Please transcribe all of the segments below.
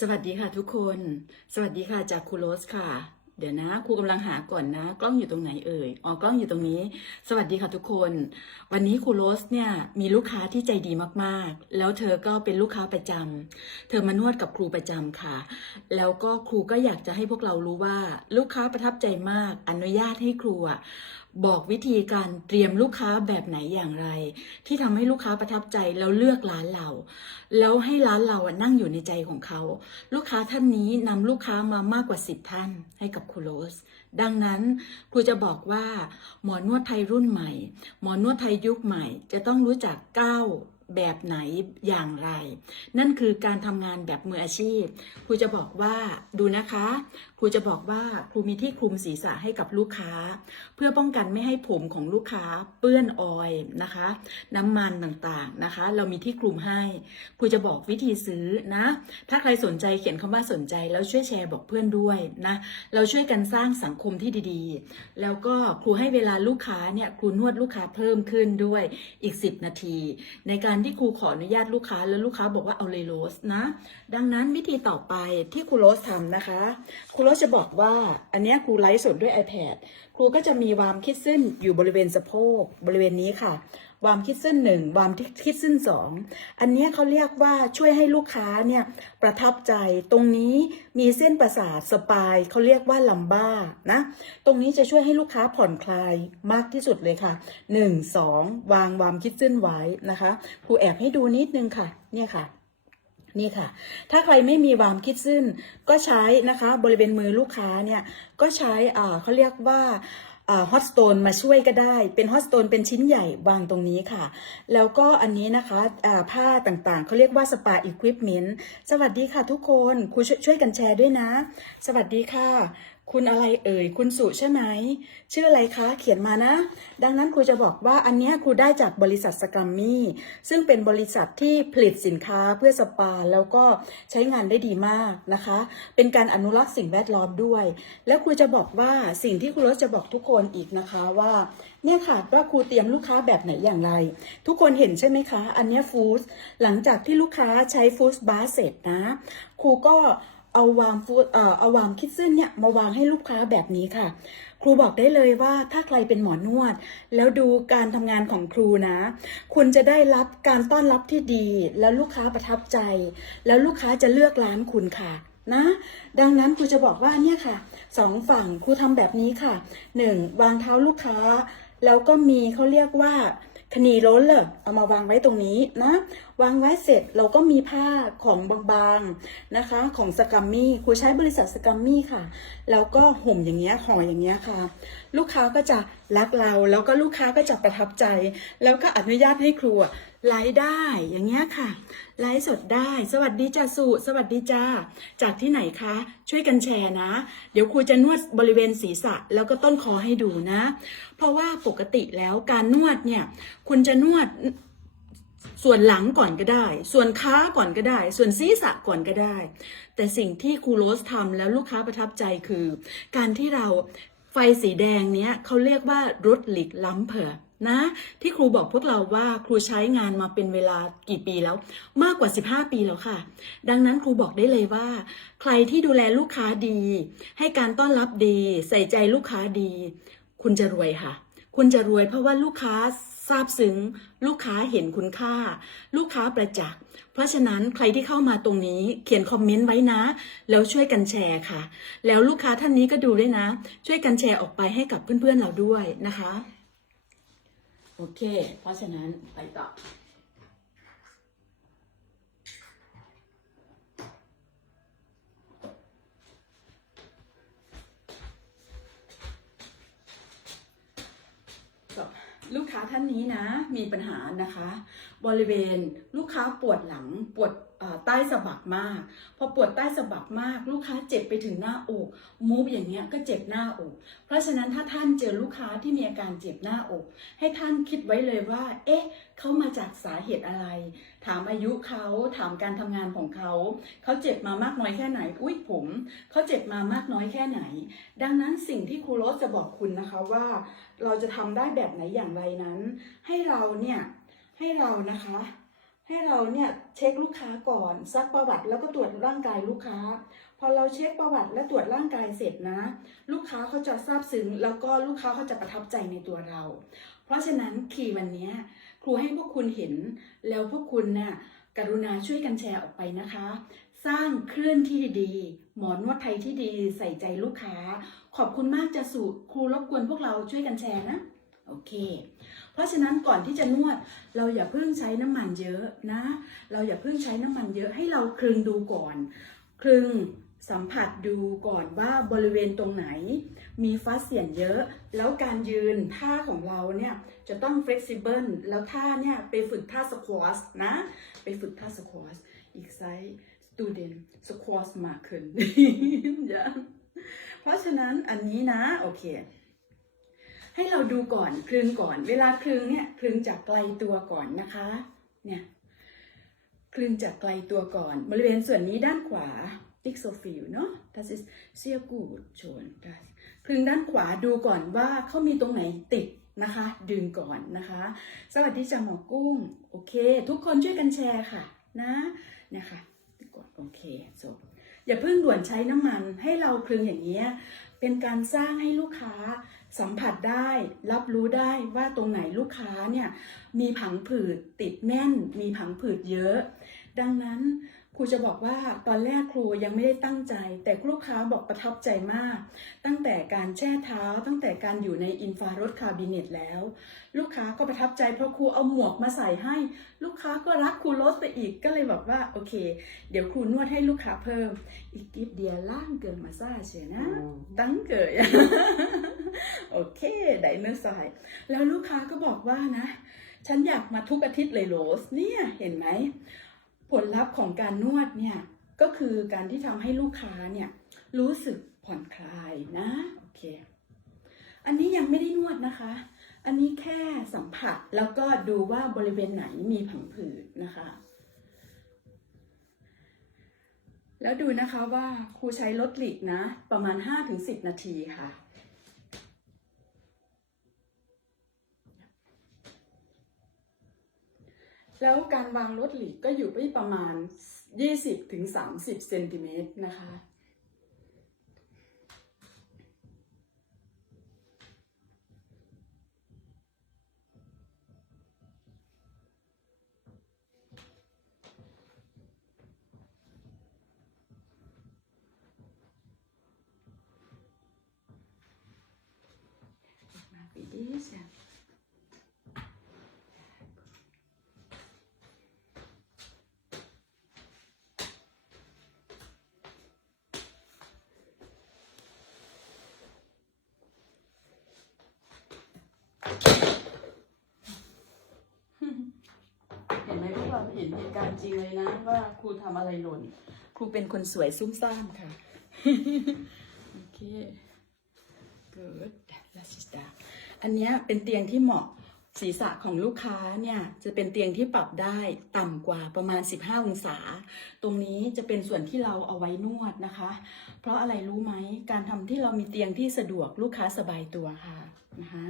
สวัสดีค่ะทุกคน สวัสดีค่ะจากครูโรสค่ะ เดี๋ยวนะครูกำลังหาก่อนนะ กล้องอยู่ตรงไหนเอ่ย อ๋อ กล้องอยู่ตรงนี้ สวัสดีค่ะทุกคน วันนี้ครูโรสเนี่ยมีลูกค้าที่ใจดีมากๆ แล้วเธอก็เป็นลูกค้าประจำเธอมานวดกับครูประจำค่ะ แล้วก็ครูก็อยากจะให้พวกเรารู้ว่าลูกค้าประทับใจมาก อนุญาตให้ครูอะ บอกวิธีการเตรียมลูกค้าแบบไหนอย่างไร ที่ทำให้ลูกค้าประทับใจแล้วเลือกร้านเรา แล้วให้ร้านเราอะนั่งอยู่ในใจของเขา ลูกค้าท่านนี้นำลูกค้ามามากกว่าสิบท่านให้กับครูโรส ดังนั้นครูจะบอกว่าหมอนวดไทยรุ่นใหม่ หมอนวดไทยยุคใหม่ จะต้องรู้จักก้าว แบบไหนอย่างไร นั่นคือการทำงานแบบมืออาชีพ ครูจะบอกว่าดูนะคะ ครูจะบอกว่าครูมีที่คลุมศีรษะให้กับลูกค้า เพื่อป้องกันไม่ให้ผมของลูกค้าเปื้อนออยนะคะ น้ำมันต่างๆนะคะ เรามีที่คลุมให้ ครูจะบอกวิธีซื้อนะ ถ้าใครสนใจเขียนคำว่าสนใจแล้วช่วยแชร์บอกเพื่อนด้วยนะเราช่วยกันสร้างสังคมที่ดีๆ แล้วก็ครูให้เวลาลูกค้าเนี่ยครูนวดลูกค้าเพิ่มขึ้นด้วยอีก 10 นาที ในการที่ครูขออนุญาตลูกค้าแล้วลูกค้าบอกว่าเอาเลยโรสนะ ดังนั้นวิธีต่อไปที่ครูโรสทำนะคะครูโรสจะบอกว่าอันนี้ครูไลฟ์สดด้วย iPad ครูก็จะมีวามคิดซึ่นอยู่บริเวณสะโพกบริเวณนี้ค่ะ วามคิดซึ่นหนึ่งวามคิดซึ่นสองอันนี้เขาเรียกว่าช่วยให้ลูกค้าเนี่ยประทับใจ ตรงนี้มีเส้นประสาทสปายเขาเรียกว่าลัมบ้านะ ตรงนี้จะช่วยให้ลูกค้าผ่อนคลายมากที่สุดเลยค่ะหนึ่งสองวางวามคิดซึ่นไว้นะคะครูแอบให้ดูนิดนึงค่ะ เนี่ยค่ะนี่ค่ะ ถ้าใครไม่มีวามคิดซึ่นก็ใช้นะคะ บริเวณมือลูกค้าเนี่ย ก็ใช้อ่าเขาเรียกว่า ฮอตสโตนมาช่วยก็ได้ เป็นฮอตสโตนเป็นชิ้นใหญ่วางตรงนี้ค่ะ แล้วก็อันนี้นะคะผ้าต่างๆ เขาเรียกว่าสปาอุปกรณ์สวัสดีค่ะทุกคนครูช่วยกันแชร์ด้วยนะ สวัสดีค่ะ คุณอะไรเอ่ย คุณสุใช่ไหม ชื่ออะไรคะ เขียนมานะ ดังนั้นครูจะบอกว่าอันนี้ครูได้จากบริษัทสกัมมี่ ซึ่งเป็นบริษัทที่ผลิตสินค้าเพื่อสปา แล้วก็ใช้งานได้ดีมากนะคะ เป็นการอนุรักษ์สิ่งแวดล้อมด้วย แล้วครูจะบอกว่าสิ่งที่ครูรสจะบอกทุกคนอีกนะคะว่าเนี่ยค่ะว่าครูเตรียมลูกค้าแบบไหนอย่างไร ทุกคนเห็นใช่ไหมคะ อันนี้ฟู้ดหลังจากที่ลูกค้าใช้ฟู้ดบาร์เสร็จนะ ครูก็ เอาวามฟูเอ่อเอาวามคิดซึ่นเนี่ยมาวางให้ลูกค้าแบบนี้ค่ะ ครูบอกได้เลยว่าถ้าใครเป็นหมอนวด แล้วดูการทำงานของครูนะ คุณจะได้รับการต้อนรับที่ดี แล้วลูกค้าประทับใจ แล้วลูกค้าจะเลือกร้านคุณค่ะนะดังนั้นครูจะบอกว่าเนี่ยค่ะสองฝั่งครูทำแบบนี้ค่ะหนึ่งวางเท้าลูกค้า แล้วก็มีเขาเรียกว่า คนีโรลเลอร์เอามาวางไว้ตรงนี้นะ วางไว้เสร็จเราก็มีผ้าของบางๆนะคะ ของสกัมมี่ครูใช้บริษัทสกัมมี่ค่ะ แล้วก็ห่มอย่างเงี้ยห่ออย่างเงี้ยค่ะ ลูกค้าก็จะรักเราแล้วก็ลูกค้าก็จะประทับใจ แล้วก็อนุญาตให้ครูอะ ไลฟ์ได้ อย่างเงี้ยค่ะ ไลฟ์สดได้ สวัสดีจ้าสุสวัสดีจ้า จากที่ไหนคะ ช่วยกันแชร์นะ เดี๋ยวครูจะนวดบริเวณศีรษะแล้วก็ต้นคอให้ดูนะ เพราะว่าปกติแล้วการนวดเนี่ย คุณจะนวดส่วนหลังก่อนก็ได้ ส่วนขาก่อนก็ได้ ส่วนศีรษะก่อนก็ได้ แต่สิ่งที่ครูโรสทำแล้วลูกค้าประทับใจคือ การที่เราไฟสีแดงเนี้ยเขาเรียกว่ารถหลีกล้ำเผื่อ นะ ที่ครูบอกพวกเราว่าครูใช้งานมาเป็นเวลากี่ปีแล้ว มากกว่า 15 ปีแล้วค่ะ ดังนั้นครูบอกได้เลยว่า ใครที่ดูแลลูกค้าดี ให้การต้อนรับดี ใส่ใจลูกค้าดี คุณจะรวยค่ะ คุณจะรวยเพราะว่าลูกค้าซาบซึ้ง ลูกค้าเห็นคุณค่า ลูกค้าประจักษ์เพราะฉะนั้นใครที่เข้ามาตรงนี้เขียนคอมเมนต์ไว้นะ แล้วช่วยกันแชร์ค่ะ แล้วลูกค้าท่านนี้ก็ดูด้วยนะ ช่วยกันแชร์ออกไปให้กับเพื่อนๆเราด้วยนะคะ อเค เพราะฉะนั้นไปต่อ ลูกค้าท่านนี้นะ มีปัญหานะคะ บริเวณลูกค้าปวดหลังปวด ใต้สะบักมาก พอปวดใต้สะบักมาก ลูกค้าเจ็บไปถึงหน้าอกมูฟอย่างเงี้ยก็เจ็บหน้าอก เพราะฉะนั้นถ้าท่านเจอลูกค้าที่มีอาการเจ็บหน้าอก ให้ท่านคิดไว้เลยว่า เอ๊ะเขามาจากสาเหตุอะไร ถามอายุเขาถามการทำงานของเขา เขาเจ็บมามากน้อยแค่ไหนอุ้ยผมเขาเจ็บมามากน้อยแค่ไหน ดังนั้นสิ่งที่ครูโรสจะบอกคุณนะคะว่า เราจะทำได้แบบไหนอย่างไรนั้น ให้เราเนี่ยให้เรานะคะ ให้เราเนี่ย เช็คลูกค้าก่อน ซักประวัติแล้วก็ตรวจร่างกายลูกค้า พอเราเช็คประวัติและตรวจร่างกายเสร็จนะ ลูกค้าเขาจะซาบซึ้งแล้วก็ลูกค้าเขาจะประทับใจในตัวเรา เพราะฉะนั้นคีย์วันนี้ครูให้พวกคุณเห็น แล้วพวกคุณน่ะกรุณาช่วยกันแชร์ออกไปนะคะ สร้างเคลื่อนที่ดีๆ หมอนวดไทยที่ดีใส่ใจลูกค้า ขอบคุณมากจะสู่ครูรบกวนพวกเราช่วยกันแชร์นะ โอเค เพราะฉะนั้นก่อนที่จะนวด เราอย่าเพิ่งใช้น้ำมันเยอะนะ เราอย่าเพิ่งใช้น้ำมันเยอะให้เราคลึงดูก่อน คลึงสัมผัสดูก่อนว่าบริเวณตรงไหน มีฟัสเสียนเยอะ แล้วการยืนท่าของเราเนี่ยจะต้อง flexible แล้วท่าเนี่ยไปฝึกท่า squat นะ ไปฝึกท่า squat อีกไซส์ student squat มากขึ้นเพราะฉะนั้นอันนี้นะ โอเค ให้เราดูก่อนคลึงก่อน เวลาคลึงเนี่ยคลึงจากไกลตัวก่อนนะคะเนี่ยคลึงจากไกลตัวก่อน บริเวณส่วนนี้ด้านขวา dick so viel เนาะ das ist sehr gut schon das คลึงด้านขวาดูก่อนว่าเขามีตรงไหนติดนะคะ ดึงก่อนนะคะ สวัสดีจ้าหมอกุ้ง โอเค ทุกคนช่วยกันแชร์ค่ะนะนี่ยค่ะกดโอเคจบอย่าเพิ่งด่วนใช้น้ำมันให้เราคลึงอย่างนี้เป็นการสร้างให้ลูกค้า สัมผัสได้รับรู้ได้ว่าตรงไหนลูกค้าเนี่ยมีผังผืดติดแน่น มีผังผืดเยอะ ดังนั้นครูจะบอกว่าตอนแรกครูยังไม่ได้ตั้งใจ แต่ลูกค้าบอกประทับใจมาก ตั้งแต่การแช่เท้าตั้งแต่การอยู่ในอินฟราโรดคาบิเนตแล้ว ลูกค้าก็ประทับใจเพราะครูเอาหมวกมาใส่ให้ ลูกค้าก็รักครูโรสไปอีกก็เลยบอกว่าโอเค เดี๋ยวครูนวดให้ลูกค้าเพิ่ม อีกนิดเดียวล่างเกินมาซ่าเชียนะตั้งเกิด โอเคไดเนอร์ไซด์แล้วลูกค้าก็บอกว่านะ ฉันอยากมาทุกอาทิตย์เลยโรสเนี่ยเห็นไหม ผลลัพธ์ของการนวดเนี่ย ก็คือการที่ทำให้ลูกค้าเนี่ย รู้สึกผ่อนคลายนะโอเค อันนี้ยังไม่ได้นวดนะคะ อันนี้แค่สัมผัสแล้วก็ดูว่าบริเวณไหนมีผังผืดนะคะ แล้วดูนะคะว่าครูใช้ลดหลีกนะ ประมาณ 5-10 นาทีค่ะ แล้วการวางลดหลีกก็อยู่ที่ประมาณ 20-30เซนติเมตรนะคะ มาปีดีเสีย เห็นไหมพวก เราเห็นเหตุการณ์จริงเลยนะ ว่าครูทำอะไรหล่น ครูเป็นคนสวยซุ่มซ่ามค่ะ โอเค good that's just that อันเนี้ยเป็นเตียงที่เหมาะศีรษะของลูกค้าเนี่ยจะเป็นเตียงที่ปรับได้ต่ำกว่าประมาณ 15 องศา ตรงนี้จะเป็นส่วนที่เราเอาไว้นวดนะคะ เพราะอะไรรู้ไหมการทำที่เรามีเตียงที่สะดวกลูกค้าสบายตัวค่ะนะคะ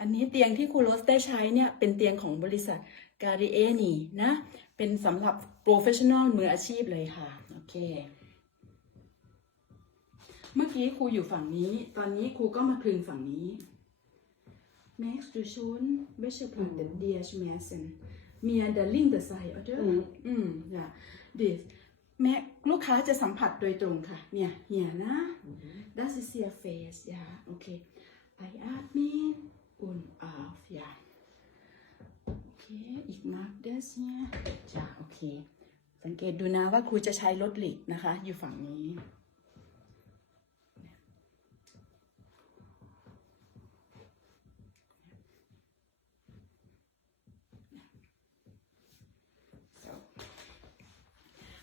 อันนี้เตียงที่ครูโรสได้ใช้เนี่ยเป็นเตียงของบริษัท การิเอนีนะ เป็นสำหรับโปรเฟชชั่นอลมืออาชีพเลยค่ะ โอเค เมื่อกี้ครูอยู่ฝั่งนี้ ตอนนี้ครูก็มาคลึงฝั่งนี้ Max du schon welche Platte dir schmerzen mir der linke Seite oder อืมอืม ja this แม่ลูกค้าจะสัมผัสโดยตรงค่ะ เนี่ยเหียนะ Das ist Ihr Face, ja, okay. Einatmen und auf, ja. Okay, ich mag das hier. จ้ะโอเค สังเกตดูนะว่าครูจะใช้ลดหลีกนะคะ อยู่ฝั่งนี้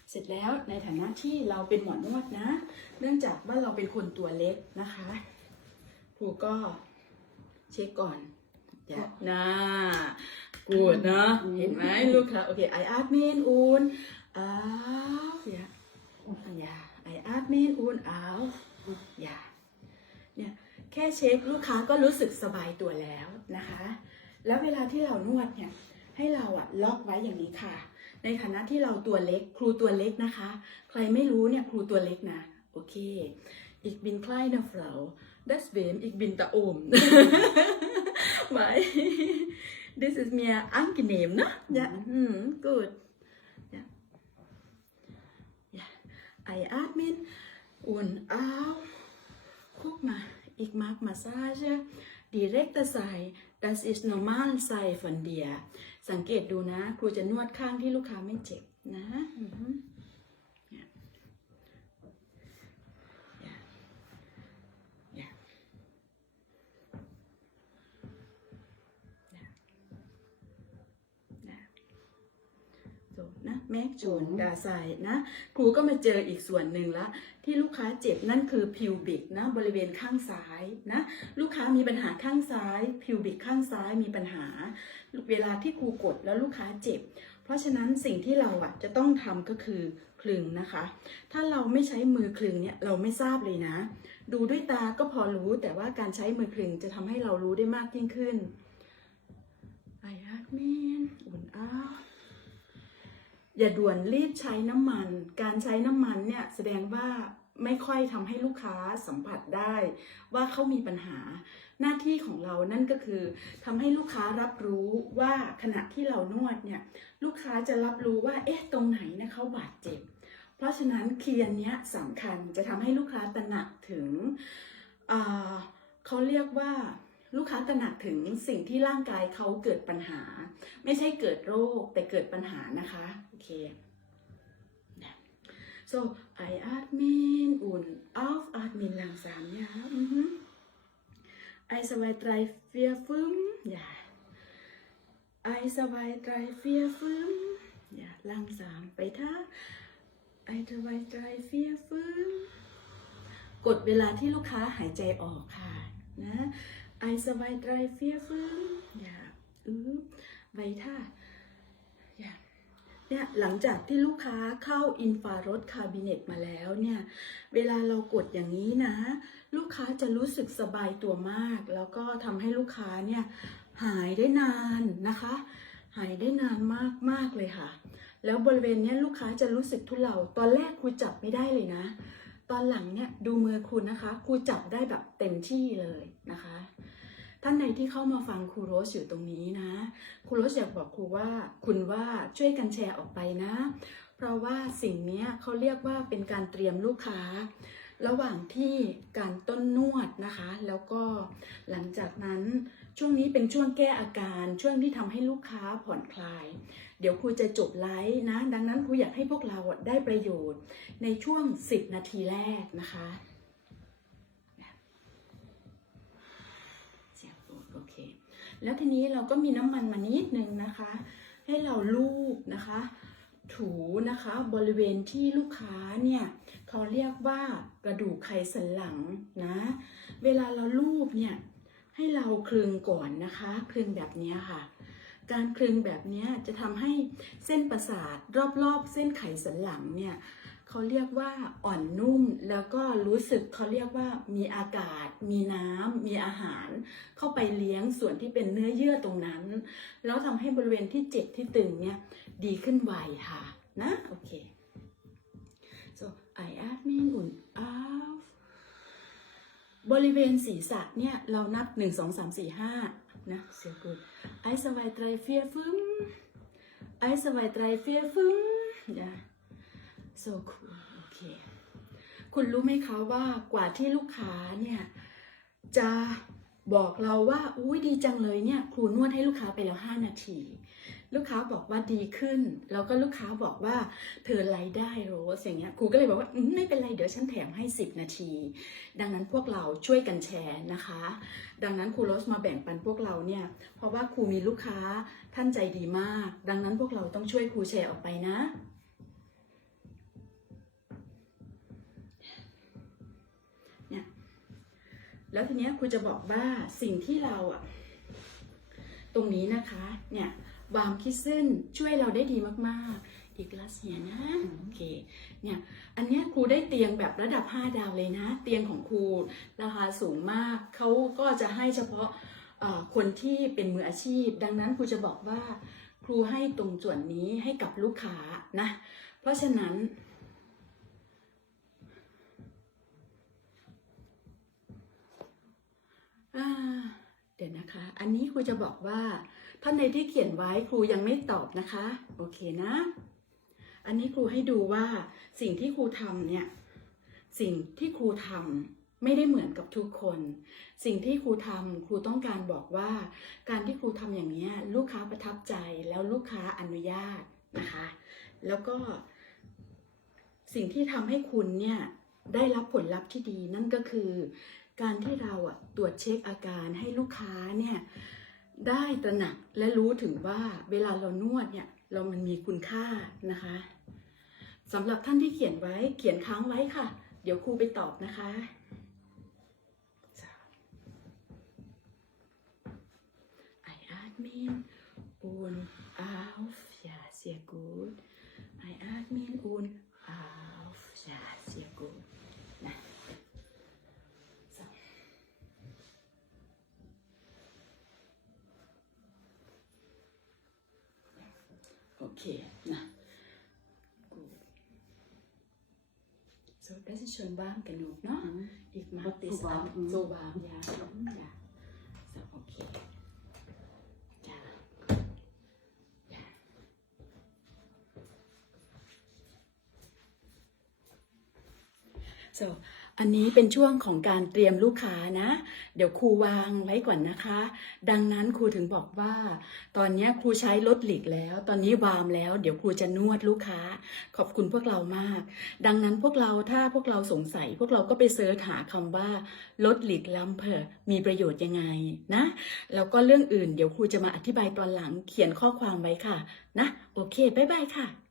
เสร็จแล้วในฐานะที่เราเป็นหมอนวดนะ เนื่องจากว่าเราเป็นคนตัวเล็กนะคะครูก็เช็คก่อนอย่านะ กูดเนาะเห็นไหมลูกค่ะโอเคไออาร์เมนอูนอ้าวอย่าอย่าไออาร์เมนอูนอ้าวอย่าเนี่ยแค่เช็คลูกค้าก็รู้สึกสบายตัวแล้วนะคะ แล้วเวลาที่เรานวดเนี่ยให้ให้เราอะล็อกไว้อย่างนี้ค่ะ ในฐานะที่เราตัวเล็กครูตัวเล็กนะคะ ใครไม่รู้เนี่ยครูตัวเล็กนะโอเค ik ben kleine vrouw deswegen ik ben te oom maar this is meer angenehm ne ja hm, goed ja ja einatmen und auf guck mal ich mag Massage direkte Seite das ist normal Seite von dir สังเกตดูนะ ครูจะนวดข้างที่ลูกค้าไม่เจ็บนะ อือฮึเนี่ย Yeah. Yeah. Yeah. Yeah. So นะแม็กโจนดาไซนะครูก็มาเจออีกส่วนหนึ่งละที่ลูกค้าเจ็บนั่นคือพิวบิกนะบริเวณข้างซ้ายนะลูกค้ามีปัญหาข้างซ้ายพิวบิกข้างซ้ายมีปัญหา เวลาที่ครูกดแล้วลูกค้าเจ็บ เพราะฉะนั้นสิ่งที่เราอะจะต้องทำก็คือคลึงนะคะ ถ้าเราไม่ใช้มือคลึงเนี่ยเราไม่ทราบเลยนะ ดูด้วยตาก็พอรู้แต่ว่าการใช้มือคลึงจะทำให้เรารู้ได้มากยิ่งขึ้นไอฮักเมน อย่าด่วนรีบใช้น้ำมัน การใช้น้ำมันเนี่ยแสดงว่าไม่ค่อยทำให้ลูกค้าสัมผัสได้ ว่าเขามีปัญหา หน้าที่ของเรานั่นก็คือทำให้ลูกค้ารับรู้ว่าขณะที่เรานวดเนี่ยลูกค้าจะรับรู้ว่าเอ๊ะตรงไหนนะเขาบาดเจ็บ เพราะฉะนั้นเคียร์เนี้ยสำคัญจะทำให้ลูกค้าตระหนักถึงเขาเรียกว่า ลูกค้าตระหนักถึงสิ่งที่ร่างกายเขาเกิดปัญหา ไม่ใช่เกิดโรคแต่เกิดปัญหานะคะโอเค so I admin und auf admin ล่างส langsam ja mhm. 1 2 3 4 5 ja 1 2 3 4 5 ja langsam weiter 1 2 3 4 5กดเวลาที่ลูกค้าหายใจออกค่ะนะ eins zwei drei vier fünf ja mhm. weiter ja เนี่ยหลังจากที่ลูกค้าเข้าอินฟรารดคาบิเนตมาแล้วเนี่ย เวลาเรากดอย่างนี้นะ ลูกค้าจะรู้สึกสบายตัวมาก แล้วก็ทำให้ลูกค้าเนี่ยหายได้นานนะคะ หายได้นานมากมากเลยค่ะ แล้วบริเวณเนี้ยลูกค้าจะรู้สึกทุเลาตอนแรกครูจับไม่ได้เลยนะ ตอนหลังเนี่ยดูมือคุณนะคะครูจับได้แบบเต็มที่เลยนะคะ ท่านใดที่เข้ามาฟังครูโรสอยู่ตรงนี้นะ ครูโรสอยากบอกครูว่า คุณว่าช่วยกันแชร์ออกไปนะ เพราะว่าสิ่งนี้เขาเรียกว่าเป็นการเตรียมลูกค้า ระหว่างที่การต้นนวดนะคะ แล้วก็หลังจากนั้นช่วงนี้เป็นช่วงแก้อาการช่วงที่ทำให้ลูกค้าผ่อนคลาย เดี๋ยวครูจะจบไลฟ์นะ ดังนั้นครูอยากให้พวกเราได้ประโยชน์ในช่วง 10 นาทีแรกนะคะ เสียงปูดโอเค แล้วทีนี้เราก็มีน้ำมันมานิดนึงนะคะ ให้เราลูบนะคะ ถูนะคะบริเวณที่ลูกค้าเนี่ยเขาเรียกว่ากระดูกไขสันหลังนะ เวลาเราลูบเนี่ยให้เราคลึงก่อนนะคะคลึงแบบนี้ค่ะ การคลึงแบบนี้จะทำให้เส้นประสาทรอบๆ เส้นไขสันหลังเนี่ย เขาเรียกว่าอ่อนนุ่มแล้วก็รู้สึกเขาเรียกว่ามีอากาศ มีน้ำมีอาหาร เข้าไปเลี้ยงส่วนที่เป็นเนื้อเยื่อตรงนั้น แล้วทำให้บริเวณที่เจ็บที่ตึงเนี่ยดีขึ้นไวค่ะนะโอเค so I atmen und auf บริเวณศีรษะเนี่ยเรานับ 1 2 3 4 5 นะ sehr gut eins zwei drei vier fünf eins zwei drei vier fünf ja so cool โอเคคุณรู้ไหมคะว่ากว่าที่ลูกค้าเนี่ย จะบอกเราว่า อุ้ยดีจังเลยเนี่ย ครูนวดให้ลูกค้าไปแล้ว 5 นาที ลูกค้าบอกว่าดีขึ้น แล้วก็ลูกค้าบอกว่าเธอไลฟ์ได้โรสอย่างเงี้ยครูก็เลยบอกว่าไม่เป็นไรเดี๋ยวฉันแถมให้ 10 นาที ดังนั้นพวกเราช่วยกันแชร์นะคะ ดังนั้นครูโรสมาแบ่งปันพวกเราเนี่ย เพราะว่าครูมีลูกค้าท่านใจดีมาก ดังนั้นพวกเราต้องช่วยครูแชร์ออกไปนะ แล้วทีเนี้ยครูจะบอกว่าสิ่งที่เราอะตรงนี้นะคะเนี่ยวามคิดเส้นช่วยเราได้ดีมากๆ อีกลัสเนี่ยนะโอเคเนี่ยอันเนี้ยครูได้เตียงแบบระดับ 5 ดาวเลยนะ เตียงของครูราคาสูงมากเขาก็จะให้เฉพาะคนที่เป็นมืออาชีพ ดังนั้นครูจะบอกว่า ครูให้ตรงส่วนนี้ให้กับลูกค้านะ เพราะฉะนั้น อ่า เดี๋ยวนะคะ อันนี้ครูจะบอกว่าท่านใดที่เขียนไว้ครูยังไม่ตอบนะคะ โอเคนะ อันนี้ครูให้ดูว่าสิ่งที่ครูทำเนี่ย สิ่งที่ครูทำไม่ได้เหมือนกับทุกคน สิ่งที่ครูทำครูต้องการบอกว่า การที่ครูทำอย่างนี้ลูกค้าประทับใจแล้วลูกค้าอนุญาตนะคะ แล้วก็สิ่งที่ทำให้คุณเนี่ยได้รับผลลัพธ์ที่ดีนั่นก็คือ การที่เราอะตรวจเช็คอาการให้ลูกค้าเนี่ยได้ตระหนักและรู้ถึงว่าเวลาเรานวดเนี่ยเรามันมีคุณค่านะคะสำหรับท่านที่เขียนไว้เขียนค้างไว้ค่ะ เดี๋ยวครูไปตอบนะคะ I atmen un auf, ja, sehr gut. I atmen un auf, ja, sehr gut. นะ so โอเคนะ gut so das ist schon warm genug เนาะ Ich mag Wird das zu warm, auch mhm. so warm, ja. ja. So, okay. Ja. Ja. So อันนี้เป็นช่วงของการเตรียมลูกค้านะ เดี๋ยวครูวางไว้ก่อนนะคะ ดังนั้นครูถึงบอกว่า ตอนนี้ครูใช้ลดหลีกแล้ว ตอนนี้วามแล้ว เดี๋ยวครูจะนวดลูกค้า ขอบคุณพวกเรามาก ดังนั้นพวกเราถ้าพวกเราสงสัย พวกเราก็ไปเสิร์ชหาคำว่าลดหลีกลัมเพอมีประโยชน์ยังไงนะแล้วก็เรื่องอื่น เดี๋ยวครูจะมาอธิบายตอนหลังเขียนข้อความไว้ค่ะนะ โอเคบ๊ายบายค่ะ